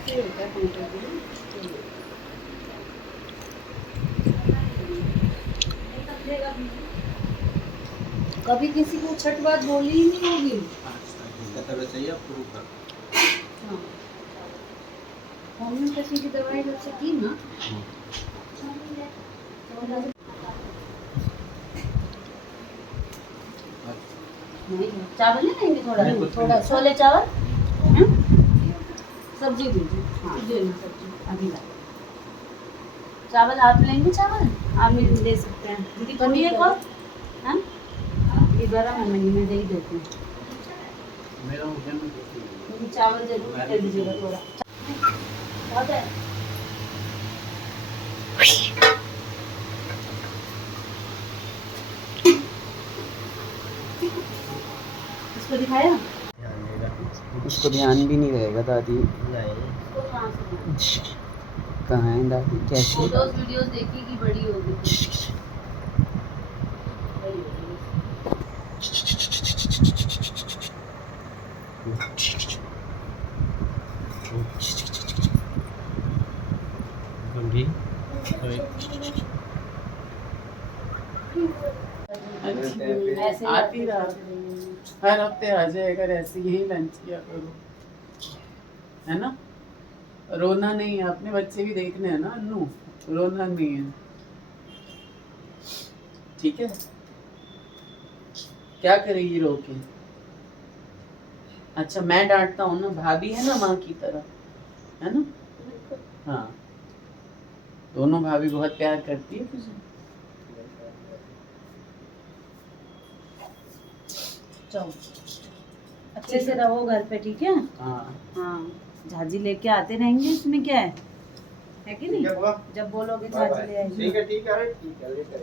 ऐसे ही होता है काउंटर पे ना। कभी किसी को छठ बात बोली ही नहीं होगी। हाँ, होम्योपैथी की दवाई जब से की ना, नहीं चावल नहीं देंगे, थोड़ा छोले चावल, सब्जी दीजिए। हाँ देना सब्जी अभी ला। चावल आप लेंगे, चावल आप ले सकते हैं दीदी। पनीर को हाँ ये 12 महीने दे ही देते हैं। चावल जरूर दे दीजिएगा थोड़ा। बहुत है। इसको दिखाया, उसको ध्यान भी नहीं रहेगा दादी। कहाँ है दादी? कैसे फोटोज वीडियोस देखेगी, बड़ी होगी। आती रहा, हर हफ्ते आ जाए अगर ऐसे यही लंच किया करो, है ना। रोना नहीं है, अपने बच्चे भी देखने हैं ना अन्नू, रोना नहीं है, ठीक है। क्या करेगी रो के? अच्छा मैं डांटता हूँ ना, भाभी है ना माँ की तरह, है ना। हाँ दोनों भाभी बहुत प्यार करती है तुझे। चलो अच्छे से रहो घर पे, ठीक है। हाँ हाँ झाजी लेके आते रहेंगे, इसमें क्या है कि नहीं। जब बोलोगे झाजी ले आएंगे। ठीक है ठीक है ठीक है लेकर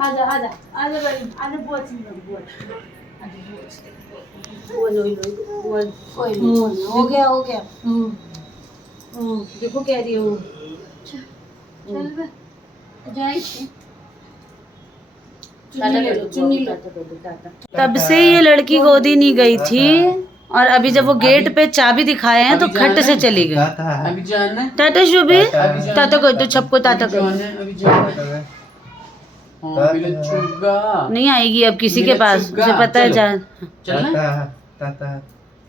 आजा आजा आजा भाई, आजा बहुत सुंदर बहुत। बोल कोई नहीं, हो गया हो गया। देखो कह रही हो चल बे जाए। तब से ये लड़की गोदी नहीं गई थी, और अभी जब वो गेट पे चाबी दिखाए हैं तो खट से चली गई। अभी जाना है, टाटा शुभी, टाटा कोई तो छपको टाटा कोई अभी जाना है। हाँ, चुग्गा नहीं आएगी अब किसी के पास, मुझे पता है। चलना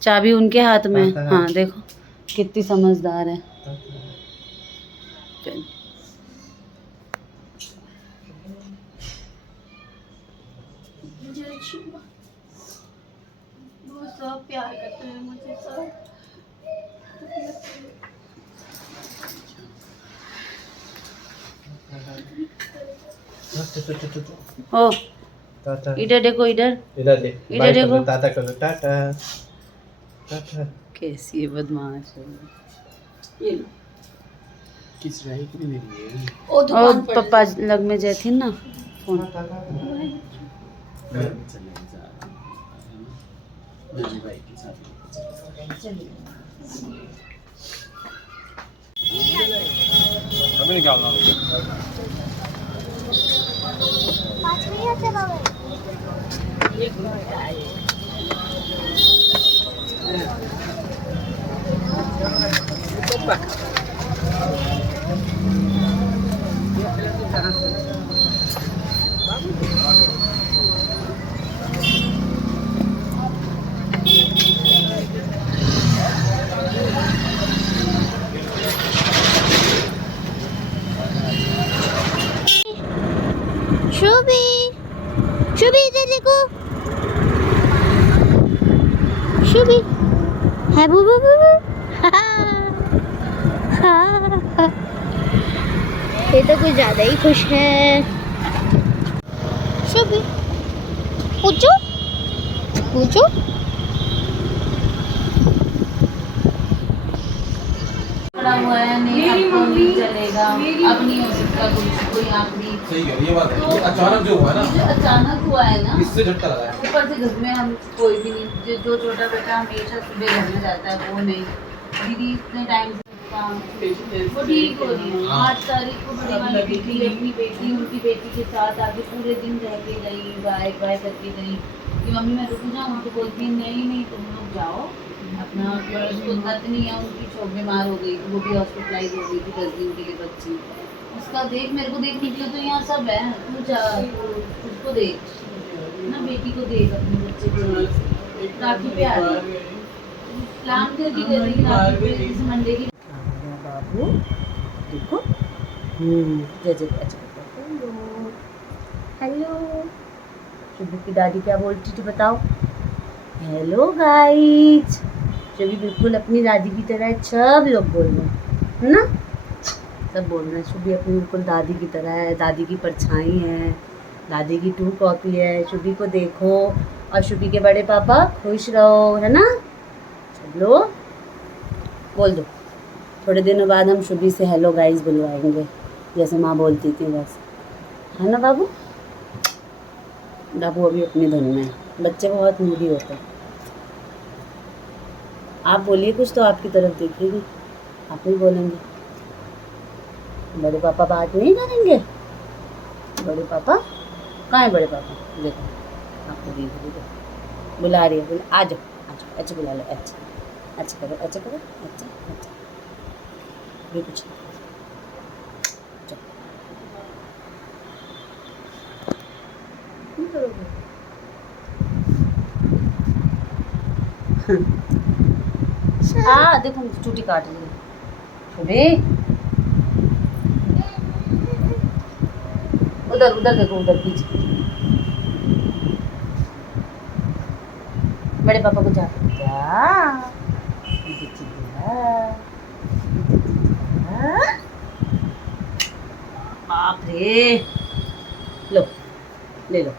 चाबी उनके हाथ में। हाँ देखो कितनी समझदार है। चल वो सब प्यार करते हैं मुझे सब। ओ इधर देखो, इधर इधर देखो, टाटा करो टाटा टाटा। कैसी है बदमाश है ये। किस राइट में नहीं है। ओ पापा लग में जाए थी ना फोन। अभी निकालना शुभी शुभी इधर देखो, शुभी है बू बू बू बू। ये तो कुछ ज्यादा ही खुश है। शुभी पूछो पूछो। पड़ा हुआ है, नहीं आपको नहीं चलेगा, अब नहीं हो सकता कुछ, कोई आप नहीं। सही है ये बात है। अचानक जो हुआ है ना, अचानक हुआ है ना, इससे झटका लगा है। ऊपर से घर में हम कोई भी नहीं, जो छोटा बेटा हमेशा सुबह घर में जाता है वो नहीं। दीदी इतने टाइम से काम, वो ठीक हो रही है। 8 तारीख को बड़ी वाली बेटी अपनी बेटी उनकी बेटी के साथ आके पूरे दिन रह के गई, बाय बाय करके गई। कि मम्मी मैं रुक जाऊँ, तो बोलती है नहीं नहीं तुम लोग जाओ अपना। उसको तक नहीं है, उनकी छोट बीमार हो गई थी, वो भी हॉस्पिटलाइज हो गई थी 10 दिन के लिए बच्ची। उसका देख, मेरे को देखने के लिए तो यहाँ सब है, तू जा उसको देख ना, बेटी को देख, अपने बच्चे को देख। राखी पे आ रही है, प्लान करके कर रही है राखी पे, जैसे मंडे की। बाबू देखो, जय जय अच्छा हेलो। शुभी की दादी क्या बोलती थी बताओ? Hello guys. शुभी बिल्कुल अपनी दादी की तरह है, सब लोग बोल रहे हैं, है ना? सब बोल रहे हैं शुभी अपनी बिल्कुल दादी की तरह है, दादी की परछाई है, दादी की 2 कॉपी है। शुभी को देखो, और शुभी के बड़े पापा खुश रहो, है ना? चलो बोल दो, थोड़े दिनों बाद हम शुभी से हेलो गाइस बुलवाएंगे, जैसे माँ बोलती थी बस, है ना बाबू? बाबू अभी अपनी धुन में है, बच्चे बहुत मूडी होते हैं। आप बोलिए कुछ तो आपकी तरफ देखेगी, आप नहीं बोलेंगे। बड़े पापा बात नहीं करेंगे? बड़े पापा कहाँ है? बड़े पापा देखो, आपको देखो बुला रही है, बुला आ जाओ आ जाओ, अच्छा बुला लो, अच्छा अच्छा करो, अच्छा करो, अच्छा अच्छा ये कुछ देखो चूटी काट ली छोटे, उधर उधर देखो, उधर पीछे। बड़े पापा को जा बाप रे, लो ले लो।